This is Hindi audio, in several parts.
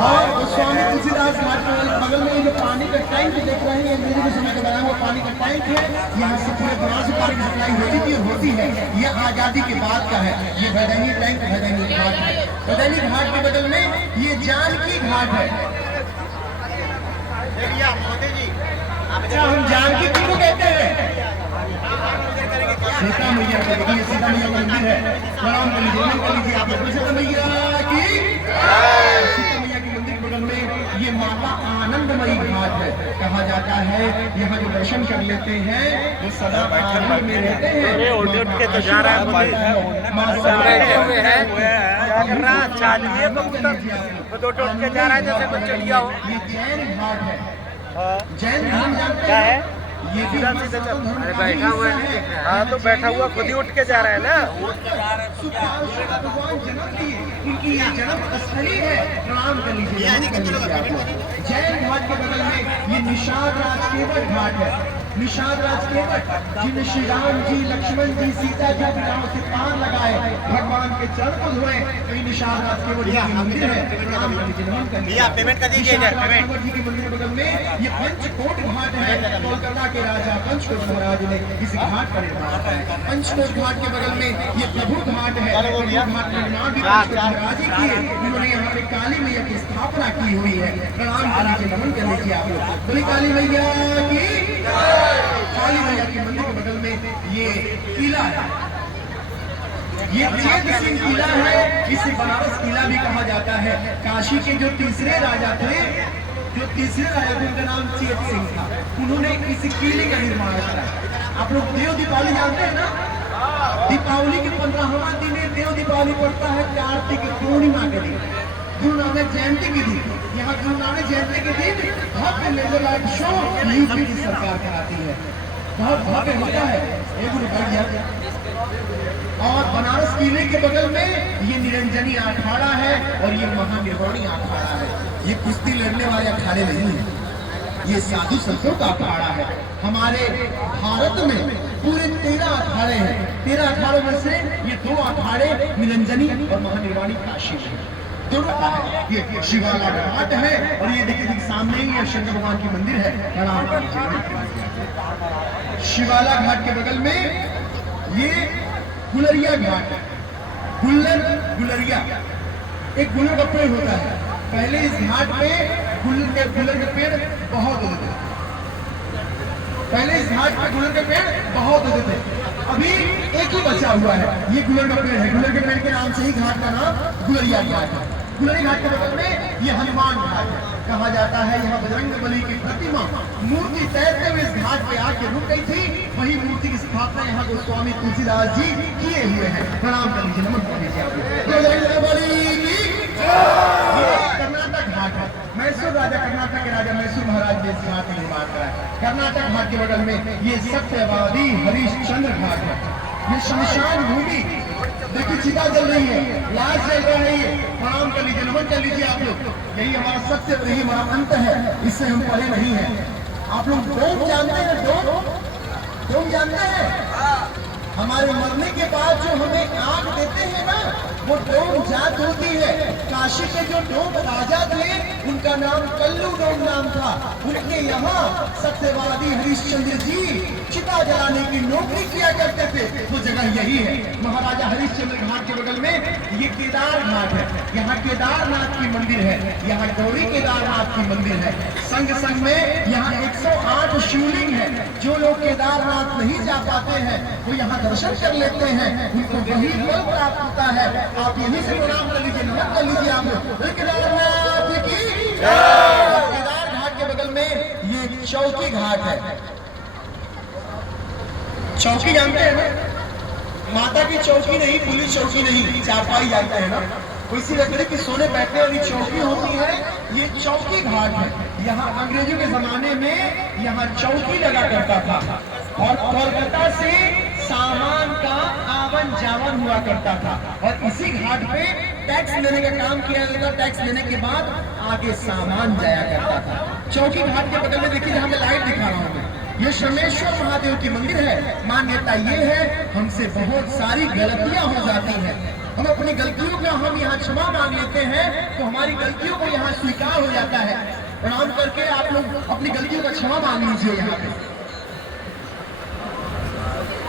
और गोस्वामी तुलसीदास घाट के बगल में ये जो पानी का टैंक देख रहे हैं, अंग्रेजी के समय का बना हुआ पानी का टैंक है। यहाँ से पूरे बनारस में पानी की सप्लाई होती है। ये आजादी के बाद का है। ये भदैनी टैंक भदैनी घाट है। भदैनी घाट के बगल में ये जानकी घाट है। अच्छा, हम जानकी किसको कहते हैं? सीता मैया का। देखिए सीता मैया का मंदिर है। प्रणाम कर लीजिए, आप सीता मैया की। सीता मैया के मंदिर के बगल में ये माता आनंदमयी घाट है। कहा जाता है यहाँ जो दर्शन कर लेते हैं वो सदा आनंद में रहते हैं। उठ के तो जा रहा है, बैठे हुए हैं, क्या कर रहा है? चालिए कबूतर तो उठ के जा रहा है जैसे कुछ चढ़िया हो। ये जैन घाट है। जैन धर्म जानते क्या है? ये भी अरे बैठा हुआ है। हाँ तो बैठा हुआ खुद ही उठ के जा रहा है ना। भगवान जन्म दिए, उनकी ये जन्म स्थली है। प्रणाम कर लीजिए। जैन घाट के बगल में ये निषाद राज केवट घाट है। निषाद राज केवट जिन्हें श्री राम जी, लक्ष्मण जी, सीता जी राम से पार लगाए, भगवान के चरण को धोए, तो ये निषाद राज केवट जी का मंदिर है। प्रणाम कर लीजिए, नमन कर लीजिए। पेमेंट कर दीजिए। केवट जी के मंदिर के बगल में ये पंचकोट घाट है। कोलकाता के राजा पंचकोट महाराज ने इस घाट का निर्माण किया। पंचकोट घाट के बगल में ये प्रभु घाट है। प्रभु घाट का निर्माण भी पंचकोट महाराज ही किए। उन्होंने यहाँ पे काली मैया की स्थापना की हुई है। प्रणाम कर लीजिए, नमन कर लीजिए आप लोग। बोली काली मैया की। काली मैया के मंदिर के बगल में ये किला है। ये चेत सिंह किला है। इसे बनारस किला भी कहा जाता है। काशी के जो तीसरे राजा थे, उनका नाम चेत सिंह था। उन्होंने इस किले का निर्माण करा। आप लोग देव दीपावली जानते हैं ना? दीपावली के 15वां दिन देव दीपावली पड़ता है कार्तिक पूर्णिमा के दिन, गुरु नानक जयंती के दिन। यहाँ गुरु नानक जयंती के दिन भव्य लेजर लाइट शो यूपी की सरकार कराती है। बहुत भव्य होता है। एक रुपया। और बनारस किले के बगल में ये निरंजनी अखाड़ा है और ये महानिर्वाणी अखाड़ा है। ये कुश्ती लड़ने वाले अखाड़े नहीं है, ये साधु संतों का अखाड़ा है। हमारे भारत में पूरे 13 अखाड़े हैं। 13 अखाड़ों में से ये 2 अखाड़े निरंजनी और महानिर्वाणी काशी में दोनों का है। ये शिवाला घाट है और ये देखिए सामने ही शंकर भगवान की मंदिर है। प्रणाम कीजिए। शिवाला घाट के बगल में ये गुलरिया घाट है। गुलरिया एक गुलर का पेड़ होता है। पहले इस घाट पे गुलर के पेड़ बहुत होते थे। अभी एक ही बचा हुआ है, ये गुलर का पेड़ है। गुलर के पेड़ के नाम से ही घाट का नाम गुलरिया घाट है। गुलरी घाट के बगल में ये हनुमान घाट है। कहा जाता है यहाँ बजरंगबली की प्रतिमा मूर्ति तैरते हुए इस घाट पे आके रुक गई थी। वही मूर्ति की स्थापना यहाँ गोस्वामी तुलसीदास जी किए हुए हैं। प्रणाम कर लीजिए, नमन कर लीजिए आप। कर्नाटक घाट है। मैसूर राजा, कर्नाटक के राजा मैसूर महाराज ने इस घाट का निर्माण कराया। कर्नाटक घाट के बगल में ये सत्यवादी हरिश्चंद्र घाट है। ये शमशान भूमि, देखिए चिता जल रही है, लाश जल रही है। प्रणाम कर लीजिए, नमन कर लीजिए आप लोग। यही हमारा सत्य, यही हमारा अंत है। इससे हम परे नहीं है। आप लोग डोम जानते हैं? डोम जानते हैं? हमारे मरने के बाद जो हमें आग देते हैं ना, वो डोम जात होती है। काशी के जो डोम राजा थे उनका नाम कल्लू डोम नाम था। उनके यहाँ सत्यवादी हरिश्चंद्र जी चिता जलाने की नौकरी किया करते थे। वो जगह यही है। महाराजा हरिश्चंद्र घाट के बगल में ये केदार घाट है। यहाँ केदारनाथ की मंदिर है। यहाँ गौरी केदारनाथ की मंदिर है। संग में यहाँ 108 शिवलिंग है। जो लोग केदारनाथ नहीं जा पाते हैं वो यहाँ दर्शन कर लेते हैं, उनको वही फल प्राप्त होता है। आप यहीं से प्रणाम कर लीजिए, नमन कर लीजिए आप लोग। केदारनाथ की केदार घाट के बगल में ये चौकी घाट है। चौकी जानते हैं ना? माता की चौकी नहीं, पुलिस चौकी नहीं, चारपाई जानते हैं ना? इसी लकड़ी की सोने बैठने वाली चौकी होती है। ये चौकी घाट है। यहाँ अंग्रेजों के जमाने में यहाँ चौकी लगा करता था और कोलकाता से सामान का आवन जावन हुआ करता था और इसी घाट पे टैक्स लेने का काम किया जाता। टैक्स लेने के बाद आगे सामान जाया करता था। चौकी घाट के बगल में देखिए, जहाँ मैं लाइट दिखा रहा हूँ, ये शमेश्वर महादेव की मंदिर है। मान्यता ये है, हमसे बहुत सारी गलतियां हो जाती हैं। हम अपनी गलतियों का हम यहाँ यहाँ क्षमा मांग लेते हैं तो हमारी गलतियों को यहाँ स्वीकार हो जाता है। प्रणाम करके आप लोग अपनी गलतियों का क्षमा मांग लीजिए यहाँ पे।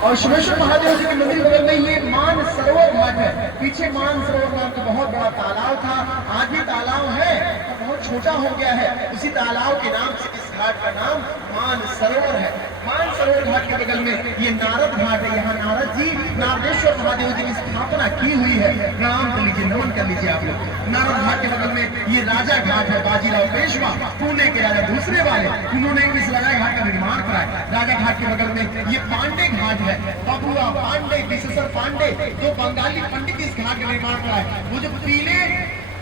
और शिवेश्वर महादेव जी के मंदिर बगल में ये मान सरोवर घाट है। पीछे मान सरोवर नाम का बहुत बड़ा तालाब था, आज भी तालाब है तो बहुत छोटा हो गया है। उसी तालाब के नाम से इस घाट का नाम मान सरोवर है। मान सरोवर घाट के बगल में ये नारद घाट है। यहाँ नारद जी नारदेश्वर महादेव जी की स्थापना की हुई है। प्रणाम कर लीजिए, नमन कर लीजिए आप लोग। नारद घाट के बगल में ये राजा घाट है। बाजीराव पेशवा पुणे के राजा दूसरे वाले, उन्होंने इस राजा घाट का निर्माण कराया। राजा घाट के बगल में ये पांडे घाट है। बबुआ पांडे, विशेषर पांडे, दो बंगाली पंडित इस घाट का निर्माण कराए। वो जो पीले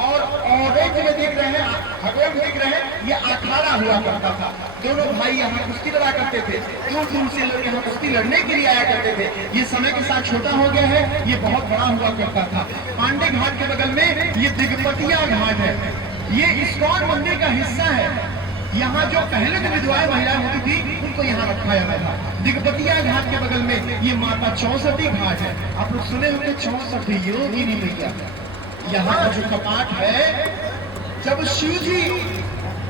और ऑरेंज में देख रहे हैं, भगवान देख रहे हैं, ये अखाड़ा हुआ करता था। दोनों भाई यहाँ कुश्ती लड़ा करते थे। दूर दूर से लोग यहाँ कुश्ती लड़ने के लिए आया करते थे। ये समय के साथ छोटा हो गया है, ये बहुत बड़ा हुआ करता था। पांडे घाट के बगल में ये दिगपतिया घाट है। ये इस्कॉन मंदिर का हिस्सा है। यहाँ जो पहले जो विधवाएं महिलाएं होती थी उनको यहाँ रखा जाता था। दिगपतिया घाट के बगल में ये माता चौसठी घाट है। आप लोग सुने होंगे 64 योगिनी मैया। यहाँ का जो कपाट है, जब शिव जी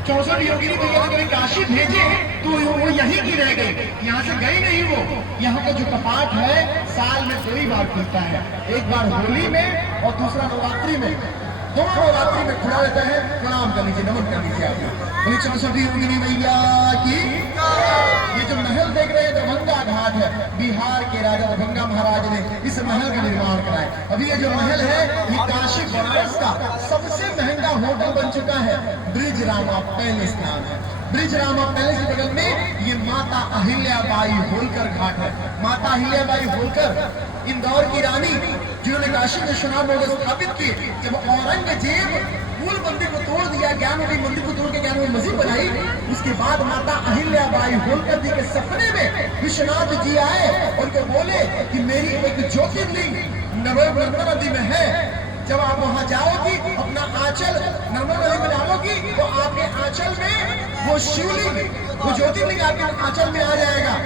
64 योगिनी मैया को काशी भेजे तो वो यहीं की रह गई, यहाँ से गई नहीं वो। यहाँ का जो कपाट है साल में 2 बार खुलता है, एक बार होली में और दूसरा नवरात्रि में। दोनों नवरात्रि में खुला रहता है। प्रणाम कर लीजिए, नमन कर लीजिए आप। 64 योगिनी मैया की। ये जो महल देख रहे हैं दरभंगा घाट है। बिहार के राजा दरभंगा महाराज ने इस महल का निर्माण कराया। अभी ये जो महल है ये काशी बनारस का सबसे महंगा होटल बन चुका है। ब्रिज रामा पैलेस नाम है। ब्रिज रामा पैलेस के बगल में ये माता अहिल्याबाई होलकर घाट है। माता अहिल्याबाई होलकर इंदौर की रानी, जिन्होंने काशी विश्वनाथ मंदिर स्थापित किए। जब औरंगजेब मूल मंदिर को तोड़ दिया, ज्ञानोदी मंदिर को तोड़ के ज्ञानोदी मस्जिद बनाई, उसके बाद माता अहिल्याबाई होलकर जी के सपने में विश्वनाथ जी आए और उनको बोले कि मेरी एक ज्योतिर्लिंग नर्मदा नदी में है। जब आप वहां जाओगी, अपना आंचल नर्मदा नदी में डालोगी तो आपके आंचल में वो शिवलिंग, वो ज्योतिर्लिंग आपके आंचल में आ जाएगा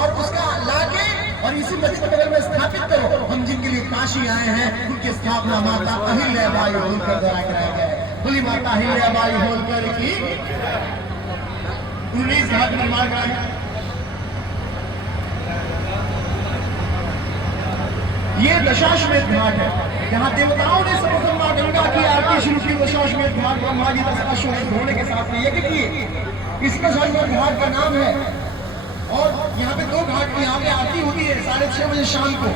और उसका लाके और इसी मस्जिद के बगल में स्थापित करो। हम जिनके लिए काशी आए हैं उनकी स्थापना माता अहिल्याबाई होलकर द्वारा कराया गया है। बोली माता अहिल्याबाई होलकर की। 19 घाट निर्माण कराया। ये दशाश्वमेध घाट है। यहाँ देवताओं ने सर्वप्रथम मां गंगा की आरती शुरू की। दशाश्वमेध घाट ब्रह्मा जी दशाश्वमेध होने के साथ में यज्ञ किए। इस दशाश्वमेध घाट का नाम है। और यहाँ पे 2 घाट की यहाँ पे आरती होती है 6:30 बजे शाम को।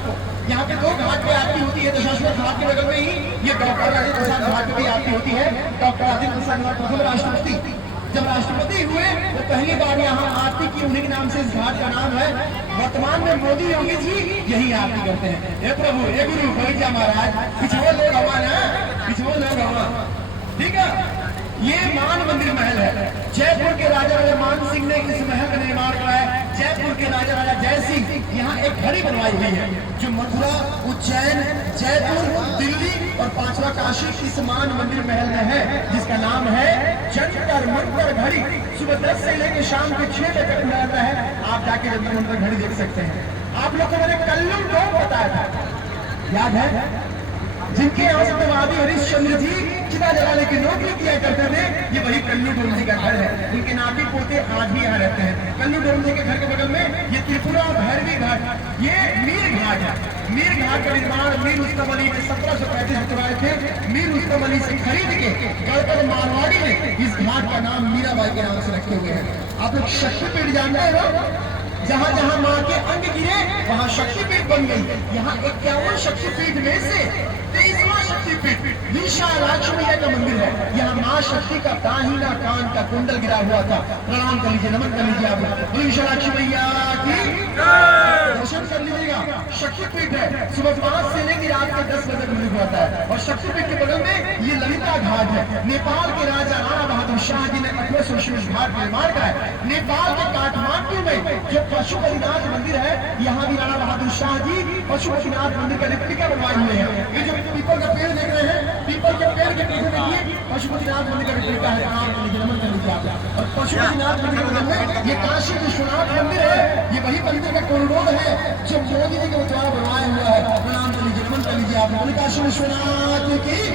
यहाँ पे 2 घाट पे आरती होती है। दशाश्वमेध घाट के बगल में ही ये डॉक्टर राजेंद्र प्रसाद घाट पे भी आरती होती है। डॉक्टर राजेंद्र प्रसाद प्रथम राष्ट्रपति जब राष्ट्रपति हुए वो पहली बार यहाँ आरती की, उन्हीं के नाम से इस घाट का नाम है। वर्तमान में मोदी योगी जी यही आरती करते हैं। हे प्रभु, हे गुरु, बलिजा महाराज, पिछड़े लोग हवा ना, पिछड़े लोग हवा। ठीक है, ये मान मंदिर महल है। जयपुर के राजा मान सिंह ने इस महल का निर्माण कराया। जयपुर के राजा जय सिंह यहाँ एक घड़ी बनवाई हुई है जो मथुरा, उज्जैन, जयपुर, दिल्ली और 5वां काशी इस मान मंदिर महल में है, जिसका नाम है जंतर मंतर घड़ी। सुबह 10 से लेकर शाम के 6 बजे तक खुला रहता है। आप जाके जंतर मंतर घड़ी देख सकते हैं। आप लोग को मैंने कल्लू डोम बताया था, याद है? जिनके यहाँ सत्यवादी हरिश्चंद्र जी चिता जलाने की नौकरी किया करते थे, ये वही कल्लू डोम जी का घर है। उनके नाती पोते आज भी यहाँ रहते हैं। कल्लू डोम जी के घर के बगल में ये त्रिपुरा भैरवी घाट, ये मीर घाट है। मीर घाट का निर्माण मीर रुस्तम अली ने 1735 में करवाए थे। मीर रुस्तम अली से खरीद के गढ़कर मारवाड़ी ने इस घाट का नाम मीराबाई के नाम से रखे हुए हैं। आप लोग शक्तिपीठ जानते हैं? जहाँ जहाँ माँ के अंग गिरे वहाँ शक्तिपीठ बन गई। यहाँ 51 शक्तिपीठ में से 23वां शक्तिपीठ विशालाक्षी मैया का मंदिर है। यहाँ माँ शक्ति का दाहिना कान का कुंडल गिरा हुआ था। प्रणाम कर लीजिए, नमन कर लीजिए आप। विशालाक्षी मैया की दर्शन कर लीजिएगा। शक्तिपीठ है। सुबह 5 से लेकर रात के 10 बजे मंदिर होता है। और शक्तिपीठ के बगल में ये ललिता घाट है। नेपाल के राजा राणा बहादुर शाह जी ने 1820 घाट निर्माण कराया। नेपाल के काठमांडू में जो पशुपतिनाथ मंदिर है, यहाँ भी राणा बहादुर शाह जी पशुपतिनाथ मंदिर का रेप्लिका बनवाए हुए हैं। ये जो पीपल का पेड़ देख रहे हैं, पीपल के पेड़ के पीछे देखिए पशुपतिनाथ मंदिर का रेप्लिका है। नमन कर लीजिए आप। और पशुपतिनाथ मंदिर में ये काशी विश्वनाथ मंदिर है। ये वही मंदिर का कॉरिडोर है जो मोदी जी के द्वारा बनवाया हुआ है। प्रणाम कर लीजिए, नमन कर लीजिए आप, काशी विश्वनाथ की